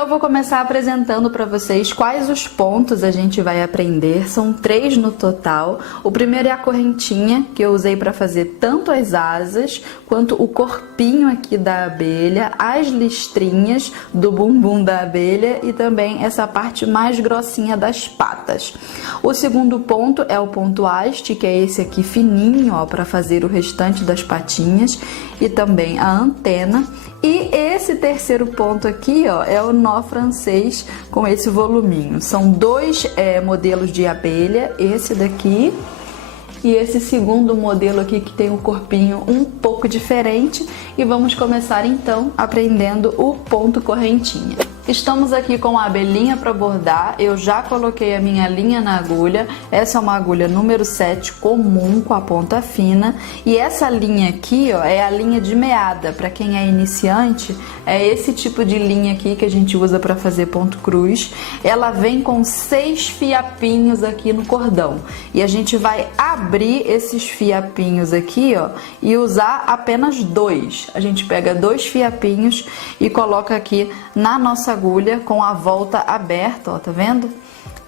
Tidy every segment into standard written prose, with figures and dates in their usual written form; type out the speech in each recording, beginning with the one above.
Eu vou começar apresentando para vocês quais os pontos a gente vai aprender. São 3 no total. O primeiro é a correntinha, que eu usei para fazer tanto as asas quanto o corpinho aqui da abelha, as listrinhas do bumbum da abelha e também essa parte mais grossinha das patas. O segundo ponto é o ponto haste, que é esse aqui fininho, ó, para fazer o restante das patinhas e também a antena. E esse terceiro ponto aqui, ó, é o nó francês com esse voluminho. São 2 modelos de abelha, esse daqui e esse segundo modelo aqui que tem um corpinho um pouco diferente. E vamos começar então aprendendo o ponto correntinha. Estamos aqui com a abelhinha para bordar. Eu já coloquei a minha linha na agulha. Essa é uma agulha número 7 comum com a ponta fina. E essa linha aqui, ó, é a linha de meada. Para quem é iniciante, é esse tipo de linha aqui que a gente usa para fazer ponto cruz. Ela vem com 6 fiapinhos aqui no cordão. E a gente vai abrir esses fiapinhos aqui, ó, e usar apenas 2. A gente pega 2 fiapinhos e coloca aqui na nossa agulha com a volta aberta, ó, tá vendo?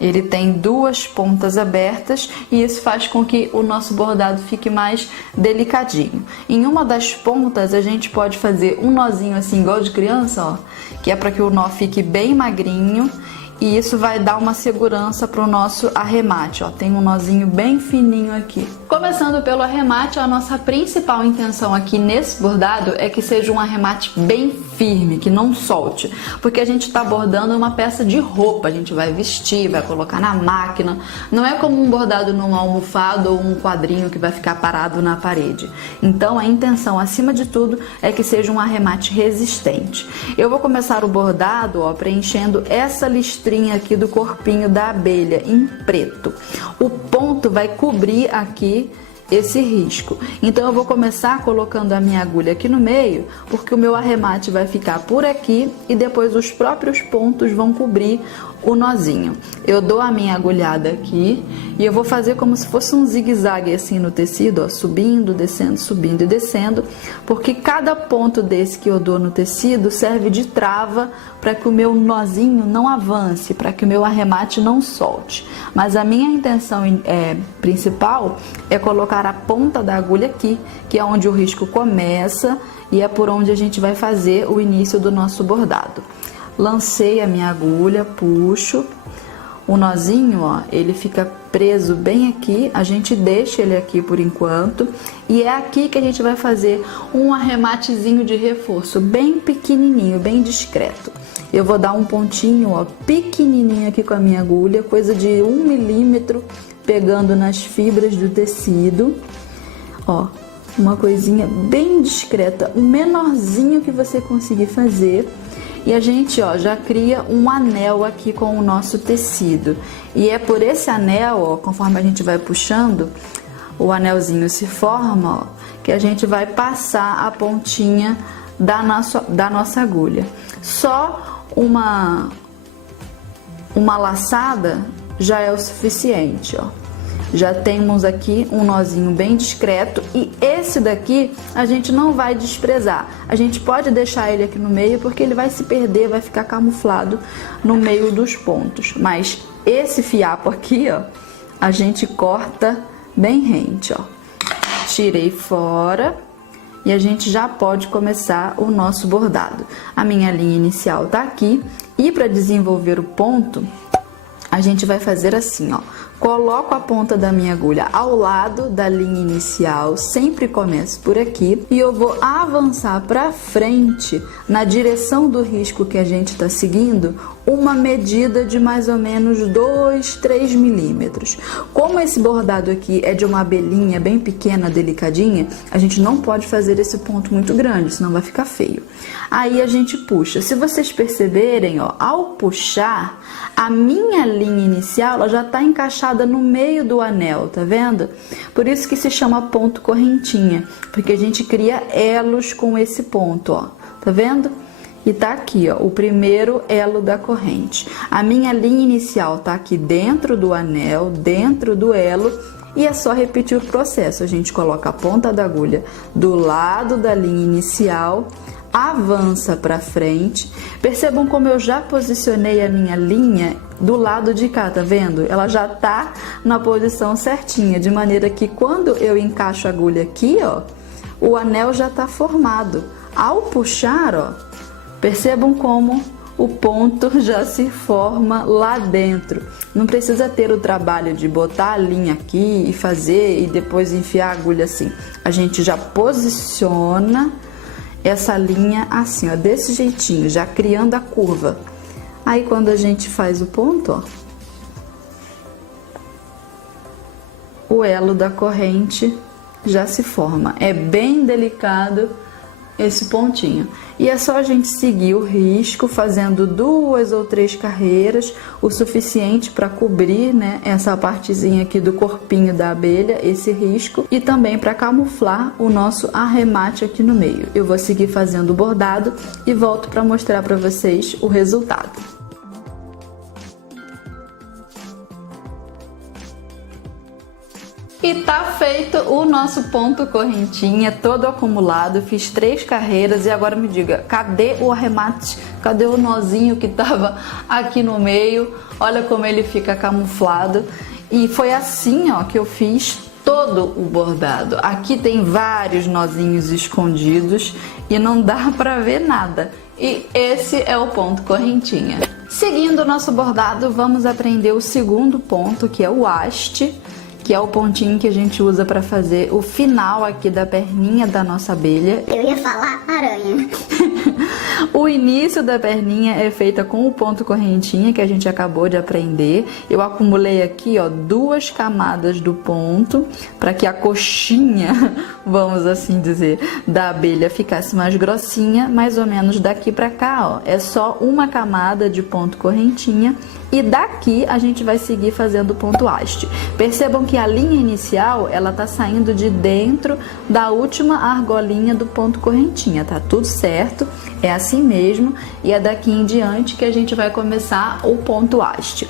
Ele tem 2 pontas abertas e isso faz com que o nosso bordado fique mais delicadinho. Em uma das pontas a gente pode fazer um nozinho assim igual de criança, ó, que é para que o nó fique bem magrinho. E isso vai dar uma segurança para o nosso arremate, ó. Tem um nozinho bem fininho aqui. Começando pelo arremate, a nossa principal intenção aqui nesse bordado é que seja um arremate bem firme, que não solte. Porque a gente está bordando uma peça de roupa, a gente vai vestir, vai colocar na máquina. Não é como um bordado num almofado ou um quadrinho que vai ficar parado na parede. Então a intenção, acima de tudo, é que seja um arremate resistente. Eu vou começar o bordado, ó, preenchendo essa listrinha aqui do corpinho da abelha em preto. O ponto vai cobrir aqui esse risco. Então eu vou começar colocando a minha agulha aqui no meio, porque o meu arremate vai ficar por aqui e depois os próprios pontos vão cobrir o nozinho. Eu dou a minha agulhada aqui e eu vou fazer como se fosse um zigue-zague assim no tecido, ó, subindo, descendo, subindo e descendo, porque cada ponto desse que eu dou no tecido serve de trava para que o meu nozinho não avance, para que o meu arremate não solte. Mas a minha intenção principal é colocar a ponta da agulha aqui, que é onde o risco começa e é por onde a gente vai fazer o início do nosso bordado. Lancei a minha agulha, puxo, o nozinho, ó, ele fica preso bem aqui, a gente deixa ele aqui por enquanto, e é aqui que a gente vai fazer um arrematezinho de reforço, bem pequenininho, bem discreto. Eu vou dar um pontinho, ó, pequenininho aqui com a minha agulha, coisa de 1 milímetro, pegando nas fibras do tecido, ó, uma coisinha bem discreta, o menorzinho que você conseguir fazer. E a gente, ó, já cria um anel aqui com o nosso tecido. E é por esse anel, ó, conforme a gente vai puxando, o anelzinho se forma, ó, que a gente vai passar a pontinha da nossa agulha. Só uma laçada já é o suficiente, ó. Já temos aqui um nozinho bem discreto e esse daqui a gente não vai desprezar. A gente pode deixar ele aqui no meio porque ele vai se perder, vai ficar camuflado no meio dos pontos. Mas esse fiapo aqui, ó, a gente corta bem rente, ó. Tirei fora e a gente já pode começar o nosso bordado. A minha linha inicial tá aqui e para desenvolver o ponto, a gente vai fazer assim, ó. Coloco a ponta da minha agulha ao lado da linha inicial, sempre começo por aqui e eu vou avançar para frente na direção do risco que a gente está seguindo, uma medida de mais ou menos 2, 3 milímetros. Como esse bordado aqui é de uma abelhinha bem pequena, delicadinha, a gente não pode fazer esse ponto muito grande, senão vai ficar feio. Aí a gente puxa. Se vocês perceberem, ó, ao puxar, a minha linha inicial ela já está encaixada no meio do anel, tá vendo? Por isso que se chama ponto correntinha, porque a gente cria elos com esse ponto, ó, tá vendo? E tá aqui, ó, o primeiro elo da corrente. A minha linha inicial tá aqui dentro do anel, dentro do elo, e é só repetir o processo. A gente coloca a ponta da agulha do lado da linha inicial, avança para frente. Percebam como eu já posicionei a minha linha do lado de cá, tá vendo? Ela já tá na posição certinha, de maneira que quando eu encaixo a agulha aqui, ó, o anel já tá formado. Ao puxar, ó, percebam como o ponto já se forma lá dentro. Não precisa ter o trabalho de botar a linha aqui e fazer e depois enfiar a agulha assim. A gente já posiciona essa linha assim, ó, desse jeitinho, já criando a curva. Aí quando a gente faz o ponto, ó, o elo da corrente já se forma. É bem delicado esse pontinho. E é só a gente seguir o risco, fazendo 2 ou 3 carreiras, o suficiente para cobrir, né, essa partezinha aqui do corpinho da abelha, esse risco, e também para camuflar o nosso arremate aqui no meio. Eu vou seguir fazendo o bordado e volto para mostrar para vocês o resultado. E tá feito o nosso ponto correntinha, todo acumulado. Fiz 3 carreiras e agora me diga, cadê o arremate? Cadê o nozinho que tava aqui no meio? Olha como ele fica camuflado. E foi assim, ó, que eu fiz todo o bordado. Aqui tem vários nozinhos escondidos e não dá pra ver nada. E esse é o ponto correntinha. Seguindo o nosso bordado, vamos aprender o segundo ponto, que é o haste, que é o pontinho que a gente usa para fazer o final aqui da perninha da nossa abelha. Eu ia falar aranha. O início da perninha é feita com o ponto correntinha que a gente acabou de aprender. Eu acumulei aqui, ó, 2 camadas do ponto para que a coxinha, vamos assim dizer, da abelha ficasse mais grossinha, mais ou menos daqui para cá, ó. É só uma camada de ponto correntinha e daqui a gente vai seguir fazendo o ponto haste. Percebam que a linha inicial, ela tá saindo de dentro da última argolinha do ponto correntinha, tá tudo certo, é assim mesmo, e é daqui em diante que a gente vai começar o ponto haste.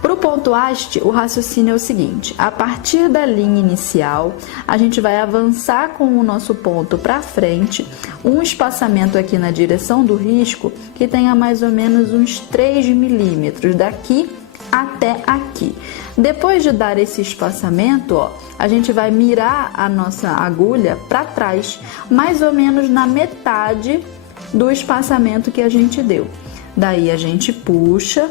Para o ponto haste, o raciocínio é o seguinte: a partir da linha inicial, a gente vai avançar com o nosso ponto para frente, um espaçamento aqui na direção do risco que tenha mais ou menos uns 3 milímetros, daqui até aqui. Depois de dar esse espaçamento, ó, a gente vai mirar a nossa agulha para trás, mais ou menos na metade do espaçamento que a gente deu. Daí a gente puxa,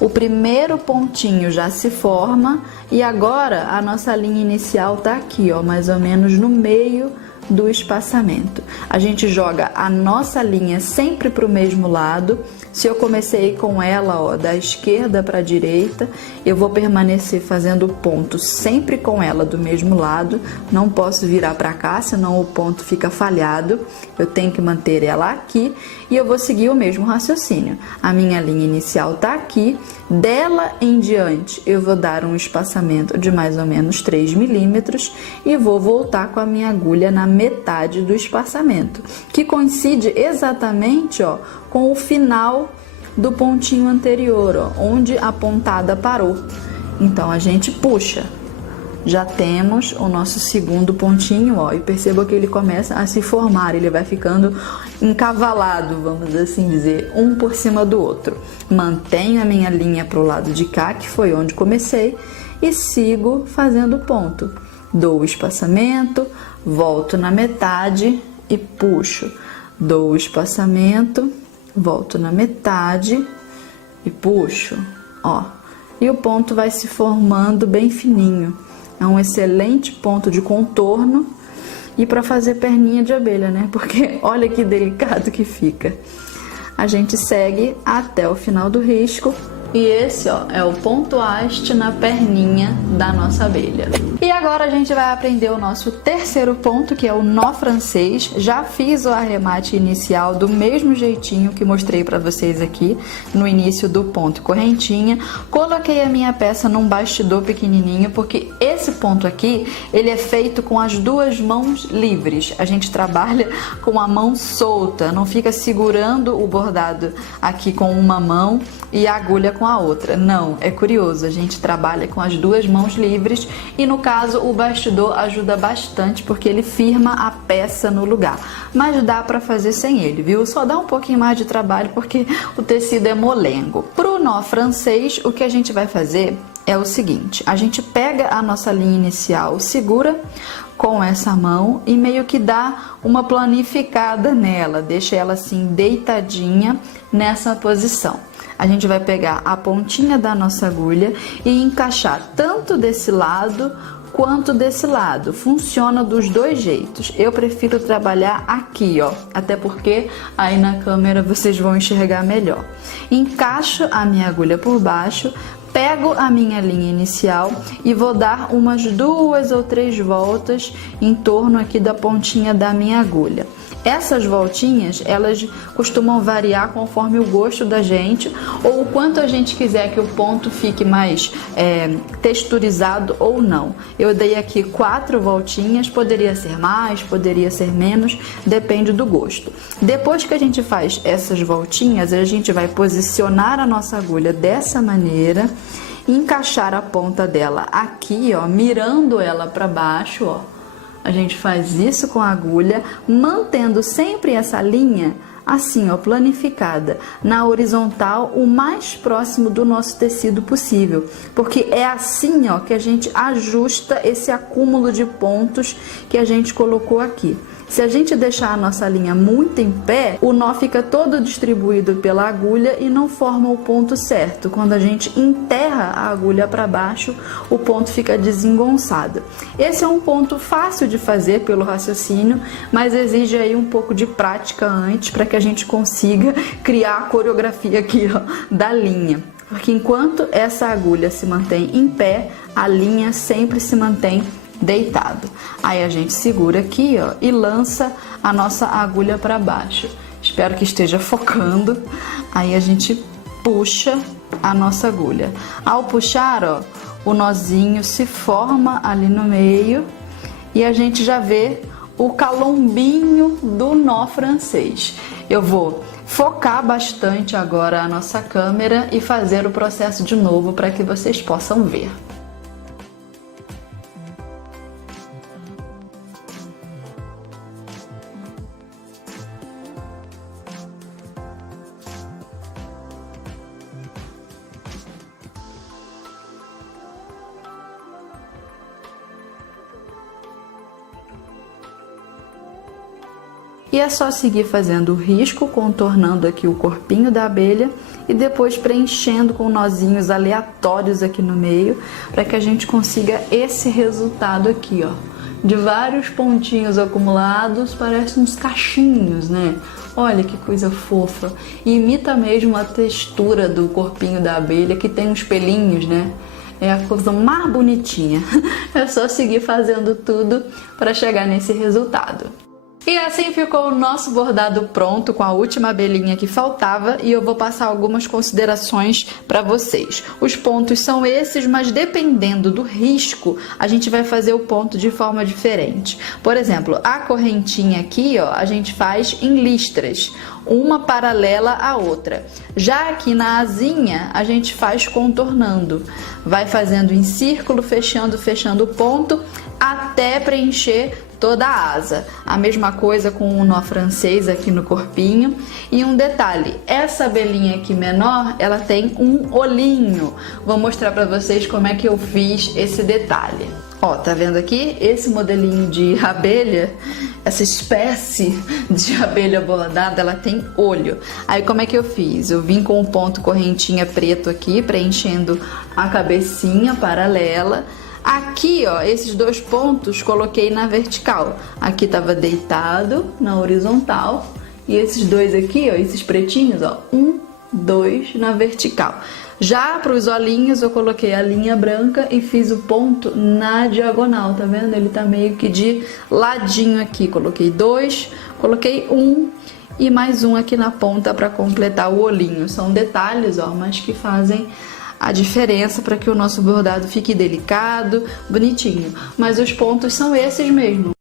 o primeiro pontinho já se forma e agora a nossa linha inicial tá aqui, ó, mais ou menos no meio do espaçamento. A gente joga a nossa linha sempre para o mesmo lado. Se eu comecei com ela, ó, da esquerda para a direita, eu vou permanecer fazendo o ponto sempre com ela do mesmo lado. Não posso virar para cá, senão o ponto fica falhado. Eu tenho que manter ela aqui e eu vou seguir o mesmo raciocínio. A minha linha inicial tá aqui, dela em diante eu vou dar um espaçamento de mais ou menos 3 milímetros e vou voltar com a minha agulha na metade do espaçamento, que coincide exatamente, ó, com o final do pontinho anterior, ó, onde a pontada parou. Então a gente puxa, já temos o nosso segundo pontinho, ó, e perceba que ele começa a se formar, ele vai ficando encavalado, vamos assim dizer, um por cima do outro. Mantenho a minha linha para o lado de cá, que foi onde comecei, e sigo fazendo ponto. Dou o espaçamento, volto na metade e puxo. Dou o espaçamento, volto na metade e puxo, ó. E o ponto vai se formando bem fininho. É um excelente ponto de contorno e para fazer perninha de abelha, né? Porque olha que delicado que fica. A gente segue até o final do risco. E esse, ó, é o ponto haste na perninha da nossa abelha. E agora a gente vai aprender o nosso terceiro ponto, que é o nó francês. Já fiz o arremate inicial do mesmo jeitinho que mostrei para vocês aqui no início do ponto correntinha. Coloquei a minha peça num bastidor pequenininho, porque esse ponto aqui, ele é feito com as 2 mãos livres. A gente trabalha com a mão solta, não fica segurando o bordado aqui com uma mão e a agulha com a outra. Não, é curioso, a gente trabalha com as 2 mãos livres e no caso caso, o bastidor ajuda bastante porque ele firma a peça no lugar, mas dá para fazer sem ele, viu? Só dá um pouquinho mais de trabalho porque o tecido é molengo. Pro nó francês, o que a gente vai fazer é o seguinte: a gente pega a nossa linha inicial, segura com essa mão e meio que dá uma planificada nela, deixa ela assim deitadinha nessa posição. A gente vai pegar a pontinha da nossa agulha e encaixar tanto desse lado quanto desse lado. Funciona dos dois jeitos. Eu prefiro trabalhar aqui, ó, até porque aí na câmera vocês vão enxergar melhor. Encaixo a minha agulha por baixo, pego a minha linha inicial e vou dar umas 2 ou 3 voltas em torno aqui da pontinha da minha agulha. Essas voltinhas, elas costumam variar conforme o gosto da gente ou o quanto a gente quiser que o ponto fique mais texturizado ou não. Eu dei aqui 4 voltinhas, poderia ser mais, poderia ser menos, depende do gosto. Depois que a gente faz essas voltinhas, a gente vai posicionar a nossa agulha dessa maneira, encaixar a ponta dela aqui, ó, mirando ela para baixo, ó. A gente faz isso com a agulha, mantendo sempre essa linha assim, ó, planificada na horizontal, o mais próximo do nosso tecido possível, porque é assim, ó, que a gente ajusta esse acúmulo de pontos que a gente colocou aqui. Se a gente deixar a nossa linha muito em pé, o nó fica todo distribuído pela agulha e não forma o ponto certo. Quando a gente enterra a agulha para baixo, o ponto fica desengonçado. Esse é um ponto fácil de fazer pelo raciocínio, mas exige aí um pouco de prática antes para que a gente consiga criar a coreografia aqui, ó, da linha. Porque enquanto essa agulha se mantém em pé, a linha sempre se mantém deitado. Aí a gente segura aqui, ó, e lança a nossa agulha para baixo. Espero que esteja focando. Aí a gente puxa a nossa agulha. Ao puxar, ó, o nozinho se forma ali no meio e a gente já vê o calombinho do nó francês. Eu vou focar bastante agora a nossa câmera e fazer o processo de novo para que vocês possam ver. E é só seguir fazendo o risco, contornando aqui o corpinho da abelha e depois preenchendo com nozinhos aleatórios aqui no meio, para que a gente consiga esse resultado aqui, ó, de vários pontinhos acumulados, parecem uns cachinhos, né? Olha que coisa fofa. E imita mesmo a textura do corpinho da abelha, que tem uns pelinhos, né? É a coisa mais bonitinha. É só seguir fazendo tudo para chegar nesse resultado. E assim ficou o nosso bordado pronto, com a última abelhinha que faltava, e eu vou passar algumas considerações para vocês. Os pontos são esses, mas dependendo do risco, a gente vai fazer o ponto de forma diferente. Por exemplo, a correntinha aqui, ó, a gente faz em listras, uma paralela à outra. Já aqui na asinha, a gente faz contornando. Vai fazendo em círculo, fechando o ponto, até preencher toda a asa. A mesma coisa com o nó francês aqui no corpinho. E um detalhe, essa abelhinha aqui menor, ela tem um olhinho. Vou mostrar para vocês como é que eu fiz esse detalhe. Ó, tá vendo aqui? Esse modelinho de abelha, essa espécie de abelha bordada, ela tem olho. Aí como é que eu fiz? Eu vim com um ponto correntinha preto aqui, preenchendo a cabecinha paralela. Aqui, ó, esses 2 pontos coloquei na vertical. Aqui tava deitado na horizontal. E esses 2 aqui, ó, esses pretinhos, ó, 1, 2 na vertical. Já para os olhinhos eu coloquei a linha branca e fiz o ponto na diagonal, tá vendo? Ele tá meio que de ladinho aqui. Coloquei 2, coloquei 1 e mais um aqui na ponta para completar o olhinho. São detalhes, ó, mas que fazem a diferença para que o nosso bordado fique delicado, bonitinho. Mas os pontos são esses mesmo.